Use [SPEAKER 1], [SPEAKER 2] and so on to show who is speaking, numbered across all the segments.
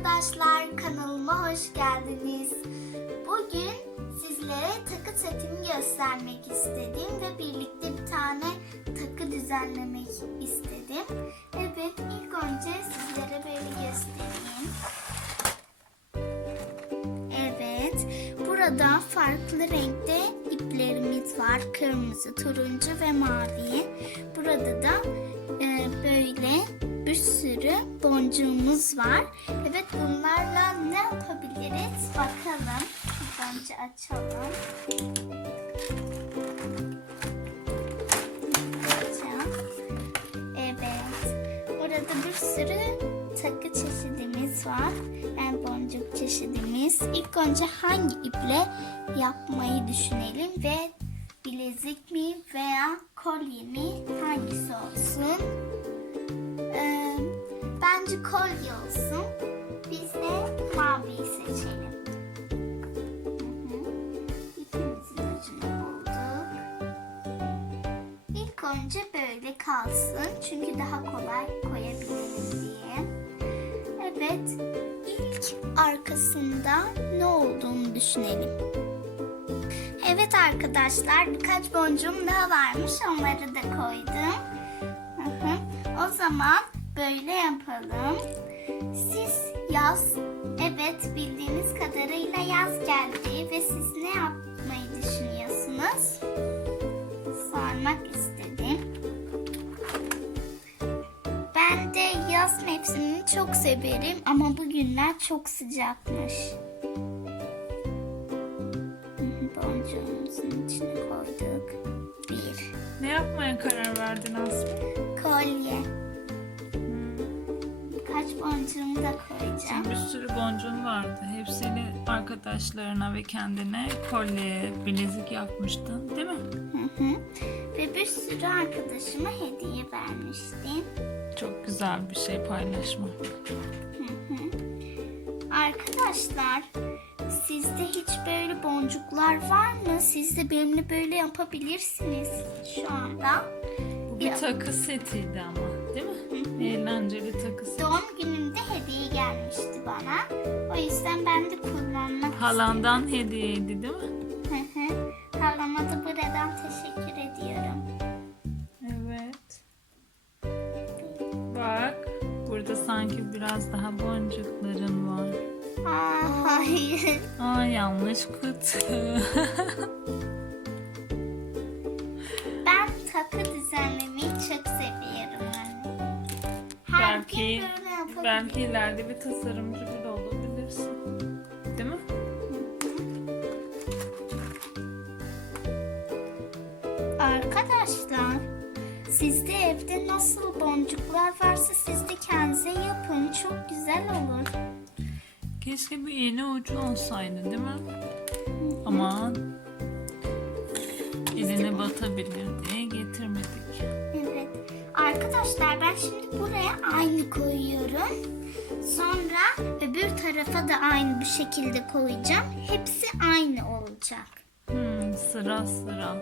[SPEAKER 1] arkadaşlar kanalıma hoş geldiniz. Bugün sizlere takı setimi göstermek istedim ve birlikte bir tane takı düzenlemek istedim. Evet ilk önce sizlere böyle göstereyim. Evet burada farklı renkte iplerimiz var. Kırmızı, turuncu ve mavi. Burada da e, böyle bir sürü boncuğumuz var. Evet bunlarla ne yapabiliriz? Bakalım. Önce açalım. Evet. Burada bir sürü takı çeşidimiz var. Yani boncuk çeşidimiz. İlk önce hangi iple yapmayı düşünelim ve bilezik mi veya kolye mi hangisi olsun? Ee, bence kolye olsun. Biz de maviyi seçelim. Önce böyle kalsın. Çünkü daha kolay koyabilirim diye. Evet. ilk arkasında ne olduğunu düşünelim. Evet arkadaşlar birkaç boncuğum daha varmış. Onları da koydum. O zaman böyle yapalım. Siz yaz, evet bildiğiniz kadarıyla yaz geldi ve siz ne yapmayı düşünüyorsunuz? Yaz mevsimini çok severim ama bugünler çok sıcakmış. Boncuğumuzun içine koyduk. Bir
[SPEAKER 2] Ne yapmaya karar verdin Aslı?
[SPEAKER 1] kolye. Kaç boncuğumu da koyacağım.
[SPEAKER 2] Bir sürü boncuğun vardı. Hepsini arkadaşlarına ve kendine kolye, bilezik yapmıştın değil mi?
[SPEAKER 1] Hı hı. Ve bir sürü arkadaşıma hediye vermiştim.
[SPEAKER 2] Çok güzel bir şey paylaşma.
[SPEAKER 1] Hı hı. Arkadaşlar sizde hiç böyle boncuklar var mı? Siz de benimle böyle yapabilirsiniz şu anda.
[SPEAKER 2] Bu bir
[SPEAKER 1] Ya.
[SPEAKER 2] takı setiydi ama değil mi? Eğlenceli takı seti.
[SPEAKER 1] Doğum günümde hediye gelmişti bana. O yüzden ben de kullanmak
[SPEAKER 2] Halandan hediyeydi değil mi?
[SPEAKER 1] istedim. Hı hı. Halama da buradan teşekkür ediyorum.
[SPEAKER 2] Burada sanki biraz daha boncukların var.
[SPEAKER 1] Aa, hayır.
[SPEAKER 2] Aa yanlış kutu.
[SPEAKER 1] Ben takı düzenlemeyi çok seviyorum anne. Her
[SPEAKER 2] belki
[SPEAKER 1] gün böyle yapabilirim.
[SPEAKER 2] belki ileride bir tasarımcı
[SPEAKER 1] sizde evde nasıl boncuklar varsa siz de kendinize yapın. Çok güzel olur.
[SPEAKER 2] Keşke bir iğne ucu olsaydı değil mi? Ama eline batabilir diye getirmedik.
[SPEAKER 1] Evet. Arkadaşlar ben şimdi buraya aynı koyuyorum. Sonra öbür tarafa da aynı bir şekilde koyacağım. Hepsi aynı olacak.
[SPEAKER 2] Hmm, sıra sıra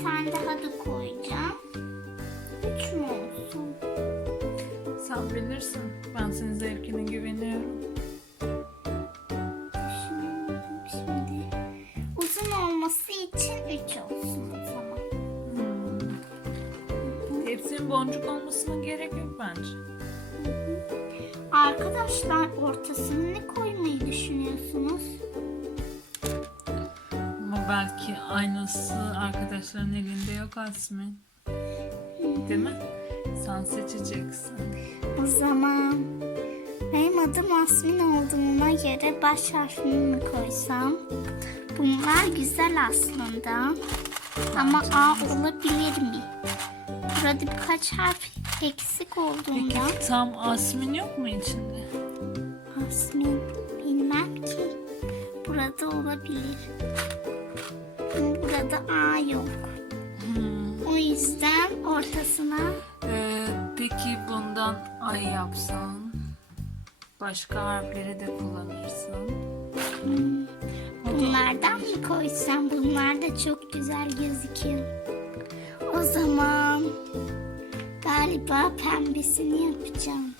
[SPEAKER 1] iki tane daha da koyacağım. Üç mü olsun?
[SPEAKER 2] Sen bilirsin. Ben senin zevkine güveniyorum.
[SPEAKER 1] Düşünüyorum şimdi. Uzun olması için üç olsun o zaman.
[SPEAKER 2] Hmm. Hepsinin boncuk olmasına gerek yok bence.
[SPEAKER 1] Arkadaşlar ortasına ne koymayı düşünüyorsunuz?
[SPEAKER 2] Belki aynısı arkadaşların elinde yok Asmin. Değil mi? Sen seçeceksin.
[SPEAKER 1] O zaman benim adım Asmin olduğuna göre baş harfimi mi koysam? Bunlar güzel aslında. Ama A olabilir mi? Burada birkaç harf eksik olduğundan
[SPEAKER 2] Peki tam Asmin yok mu içinde?
[SPEAKER 1] Asmin bilmem ki. Burada olabilir. Burada A yok.
[SPEAKER 2] Hmm.
[SPEAKER 1] O yüzden ortasına
[SPEAKER 2] Ee, peki bundan ay yapsan, başka harfleri de kullanırsın.
[SPEAKER 1] hmm, bunlardan mı koysam? Bunlar da çok güzel gözüküyor. O zaman galiba pembesini yapacağım.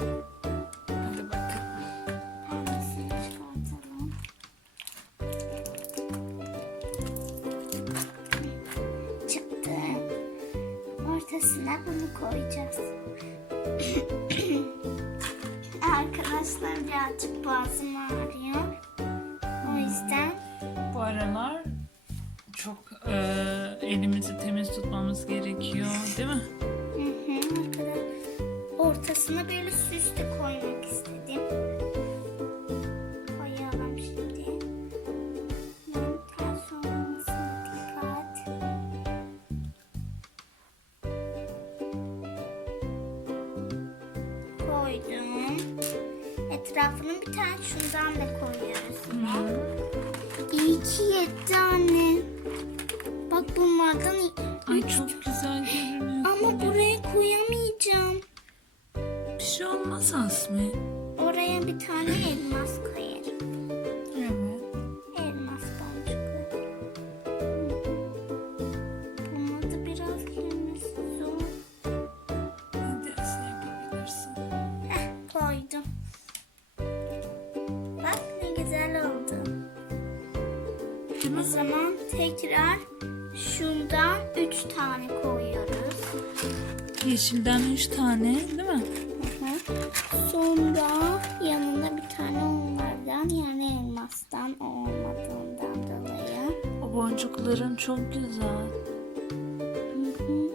[SPEAKER 1] Ortasına bunu koyacağız. Arkadaşlar birazcık boğazım ağrıyor. O yüzden
[SPEAKER 2] Bu aralar çok e, elimizi temiz tutmamız gerekiyor
[SPEAKER 1] Koydum. Etrafını bir tane şundan da koyuyoruz yine. İyi ki yetti anne. Bak bunlardan
[SPEAKER 2] Ay çok güzel görünüyor.
[SPEAKER 1] ama buraya koyamayacağım.
[SPEAKER 2] Bir şey olmaz Asmi.
[SPEAKER 1] Oraya bir tane elmas koyarım.
[SPEAKER 2] Mi?
[SPEAKER 1] zaman tekrar şundan üç tane koyuyoruz.
[SPEAKER 2] Yeşilden üç tane değil mi?
[SPEAKER 1] Hı hı. Sonra yanına bir tane onlardan yani elmastan o olmadığından dolayı.
[SPEAKER 2] O boncukların çok güzel.
[SPEAKER 1] Hı hı.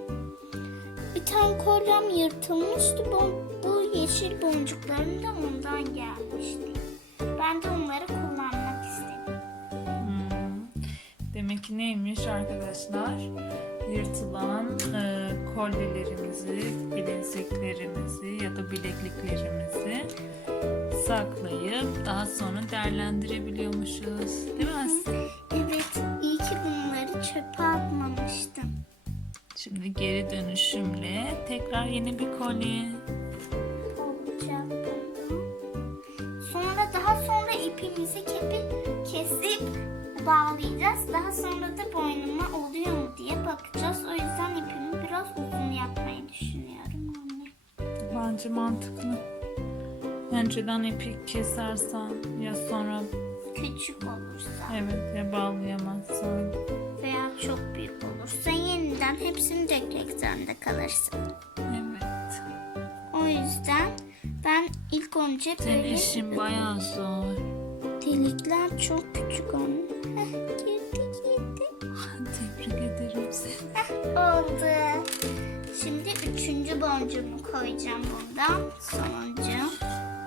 [SPEAKER 1] Bir tane kolyem yırtılmıştı. Bu, bu yeşil boncukların da ondan gelmişti. Ben de onları kullanmak
[SPEAKER 2] ki neymiş arkadaşlar? Yırtılan e, kolyelerimizi, bileziklerimizi ya da bilekliklerimizi saklayıp daha sonra değerlendirebiliyormuşuz. Değil mi Aslı?
[SPEAKER 1] Evet, iyi ki bunları çöpe atmamıştım.
[SPEAKER 2] Şimdi geri dönüşümle tekrar yeni bir kolye.
[SPEAKER 1] Sonra da boynuma oluyor mu diye bakacağız. O yüzden ipimi biraz uzun yapmayı düşünüyorum anne.
[SPEAKER 2] Bence mantıklı. Önceden ipi kesersen ya sonra
[SPEAKER 1] Küçük olursa
[SPEAKER 2] evet ya bağlayamazsan.
[SPEAKER 1] veya çok büyük olursa yeniden hepsini dökmek zorunda kalırsın.
[SPEAKER 2] Evet.
[SPEAKER 1] O yüzden ben ilk önce
[SPEAKER 2] Senin
[SPEAKER 1] böyle
[SPEAKER 2] işin bayağı zor.
[SPEAKER 1] Delikler çok küçük onun. Heh, girdi girdi.
[SPEAKER 2] Tebrik ederim seni.
[SPEAKER 1] Oldu. Şimdi üçüncü boncuğumu koyacağım bundan. Sonuncu.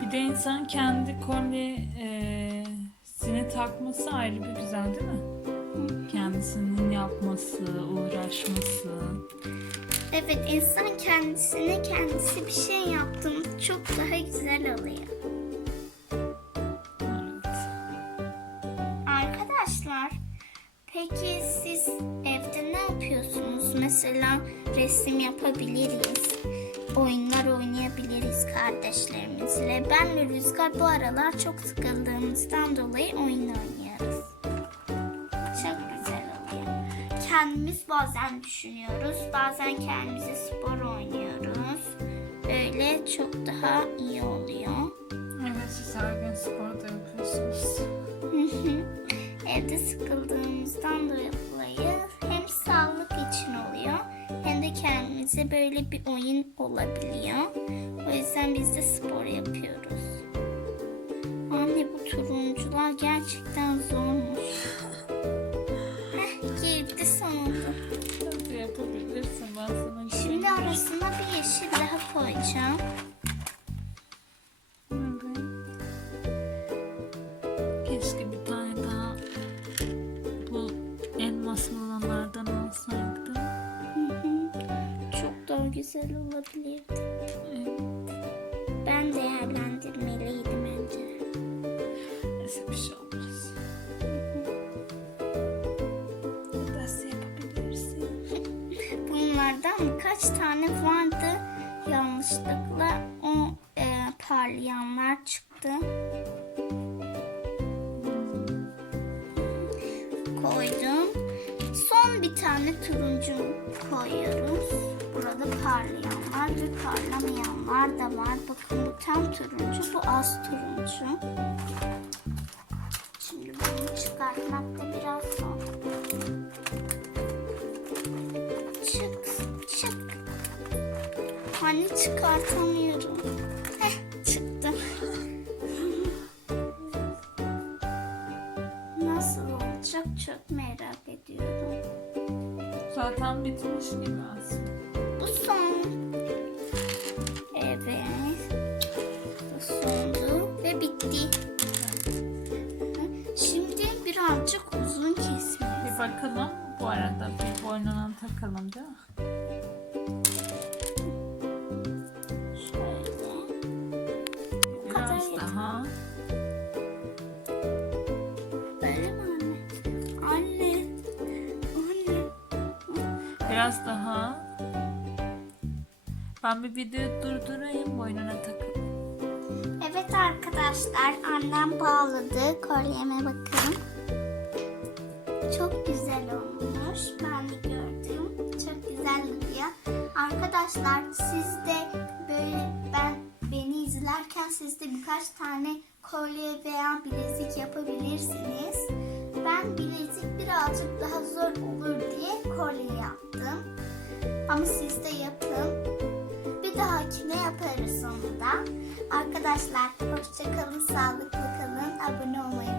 [SPEAKER 2] Bir de insan kendi kolyesini takması ayrı bir güzel değil mi? Kendisinin yapması, uğraşması.
[SPEAKER 1] Evet insan kendisine kendisi bir şey yaptığında çok daha güzel oluyor. Mesela resim yapabiliriz. Oyunlar oynayabiliriz kardeşlerimizle. Ben ve Rüzgar bu aralar çok sıkıldığımızdan dolayı oyun oynuyoruz. Çok güzel oluyor. Kendimiz bazen düşünüyoruz. Bazen kendimize spor oynuyoruz. Böyle çok daha iyi oluyor.
[SPEAKER 2] Evet siz her gün spor da yapıyorsunuz.
[SPEAKER 1] Evde sıkıldığımızdan dolayı hem sağlık için oluyor hem de kendimize böyle bir oyun olabiliyor. O yüzden biz de spor yapıyoruz. Anne bu turuncular gerçekten zormuş. Heh, girdi sonunda.
[SPEAKER 2] Hadi yapabilirsin ben sana
[SPEAKER 1] Şimdi arasına bir yeşil daha koyacağım. Hı. Çok daha güzel olabilirdi.
[SPEAKER 2] Evet.
[SPEAKER 1] Ben değerlendirmeliydim önce.
[SPEAKER 2] Neyse bir şey olmaz. Nasıl yapabilirsin?
[SPEAKER 1] Bunlardan kaç tane vardı? Yanlışlıkla o e, parlayanlar çıktı. Tane turuncu koyuyoruz. Burada parlayanlar ve parlamayanlar da var. Bakın bu tam turuncu, bu az turuncu. Şimdi bunu çıkartmak da biraz zor. Çık, çık. Anne çıkartamıyorum.
[SPEAKER 2] Aslında.
[SPEAKER 1] Bu son. Evet. Bu sondu ve bitti. Şimdi birazcık uzun kesmeliyiz.
[SPEAKER 2] Bir bakalım. Biraz daha. Ben bir video durdurayım boynuna takıp.
[SPEAKER 1] Evet arkadaşlar annem bağladı. Kolyeme bakın. Çok güzel olmuş. Ben de gördüm. Çok güzel duruyor. Arkadaşlar siz de böyle ben beni izlerken siz de birkaç tane kolye veya bilezik yapabilirsiniz. Ben bilezik birazcık daha zor olur diye kolye yaptım. Ama siz de yapın. Bir dahakine yaparız onu da. Arkadaşlar hoşça kalın, sağlıklı kalın, abone olmayı